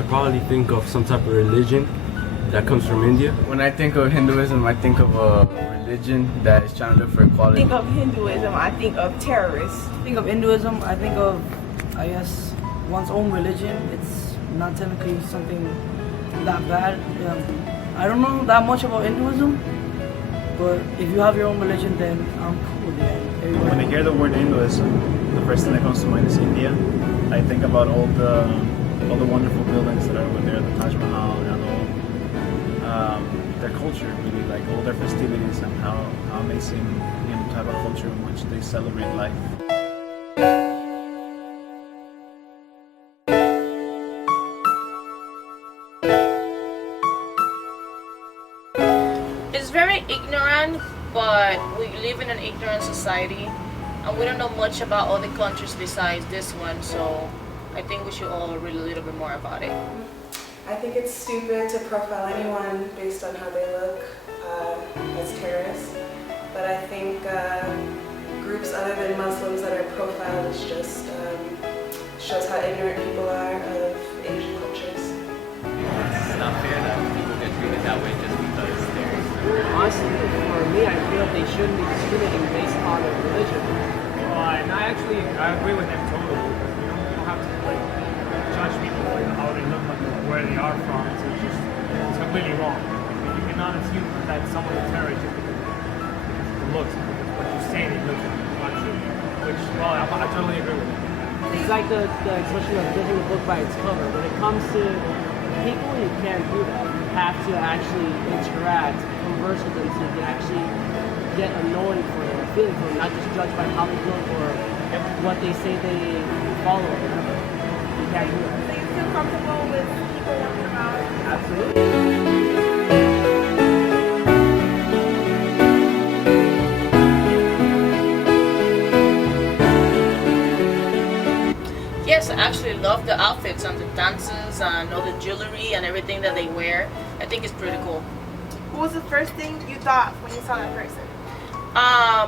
I probably think of some type of religion that comes from India. When I think of Hinduism, I think of a religion that is trying to look for equality. Think of Hinduism, I think of terrorists. Think of Hinduism, I think of, I guess, one's own religion. It's not technically something that bad. I don't know that much about Hinduism, but if you have your own religion, then I'm cool with it. When I hear the word Hinduism, the first thing that comes to mind is India. I think about all the wonderful buildings that are over there, the Taj Mahal, and all their culture, really, like all their festivities and how amazing, to have a culture in which they celebrate life. It's very ignorant, but we live in an ignorant society and we don't know much about other countries besides this one, so I think we should all read a little bit more about it. I think it's stupid to profile anyone based on how they look as terrorists, but I think groups other than Muslims that are profiled is just shows how ignorant people are of Asian cultures. It's not fair that people get treated that way just because they're... Honestly, for me, I feel they shouldn't be discriminating based on their religion. And I agree with them totally. Because you don't have to judge people for how they look, where they are from. It's completely wrong. You cannot assume that someone is terrorist just because of the looks, because what you say they look like. It's not true. Which, well, I totally agree with them. It's like the expression of judging a book by its cover. When it comes to people, you can't do that. You have to actually interact, converse with them, so you can actually get a knowing for them, a feeling for them, not just judge by how they look or what they say they follow or whatever. You can't do that. So you feel comfortable with people walking around? Absolutely. Yes, I actually love the outfits and the dances and all the jewelry and everything that they wear. I think it's pretty cool. What was the first thing you thought when you saw that person?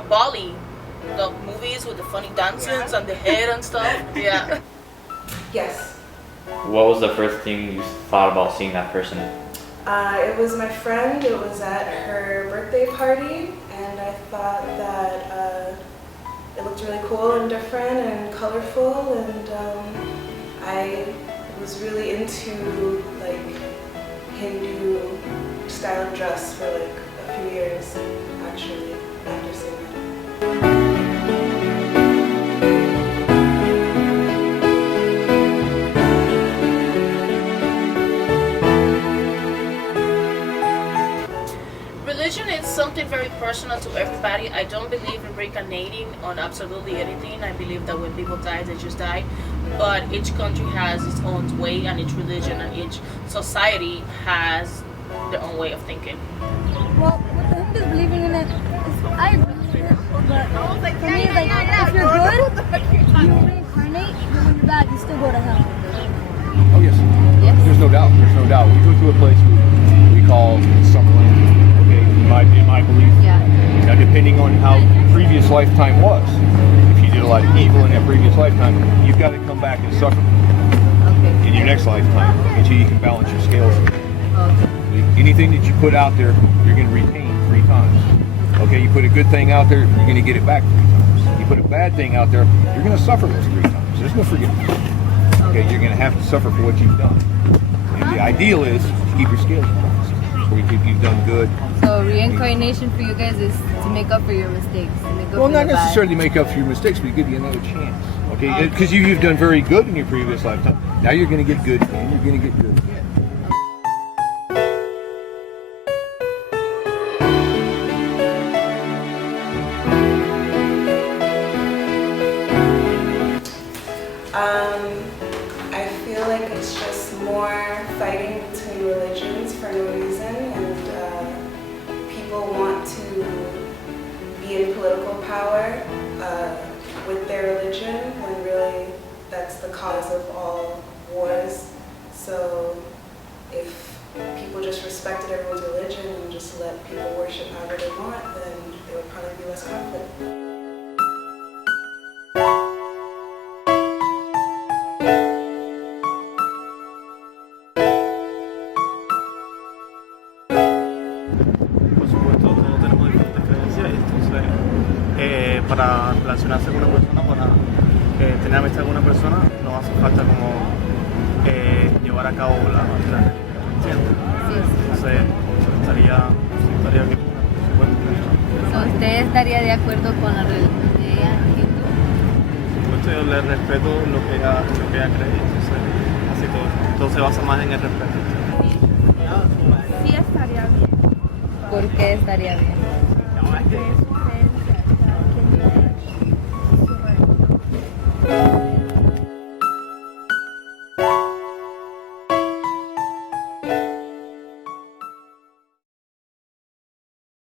Bali. The movies with the funny dances and the head and stuff. Yeah. Yes. What was the first thing you thought about seeing that person? It was my friend. It was at her birthday party, and I thought that it looked really cool and different and colorful, and I was really into Hindu style of dress for a few years actually after seeing that. Religion is something very personal to everybody. I don't believe in reincarnating on absolutely anything. I believe that when people die, they just die. But each country has its own way, and each religion and each society has their own way of thinking. Well, with the Hindus believing in it, I agree with it, but for me, if you're good, you reincarnate, but when you're bad, you still go to hell. Oh yes. Yes? There's no doubt. There's no doubt. We go to a place we call Summerland. Okay, in my belief. Yeah. Now, depending on how the previous lifetime was, if you did a lot of evil in that previous lifetime, you've got to come back and suffer in your next lifetime until you can balance your scales. Okay. Anything that you put out there, you're going to retain 3 times. Okay, you put a good thing out there, you're going to get it back 3 times. You put a bad thing out there, you're going to suffer those 3 times. There's no forgiveness. Okay, you're going to have to suffer for what you've done. And the ideal is to keep your scales balanced. So you've done good. So reincarnation for you guys is to make up for your mistakes. To make up Well, for not the necessarily make up for your mistakes, but give you another chance. Okay, because you've done very good in your previous lifetime. Now you're going to get good, and you're going to get good again. I feel like it's just more fighting between religions for no reason, and people want to be in political power with their religion when really that's the cause of all wars. So if people just respected everyone's religion and just let people worship however they want, then there would probably be less conflict. para relacionarse con una persona, para tener amistad con una persona, no hace falta como llevar a cabo la religión, ¿entiendes? Entonces, estaría bien. ¿Usted estaría de acuerdo con la religión de ella? Yo le respeto lo que ella cree, entonces así todo se basa más en el respeto. Sí estaría bien. ¿Por qué estaría bien?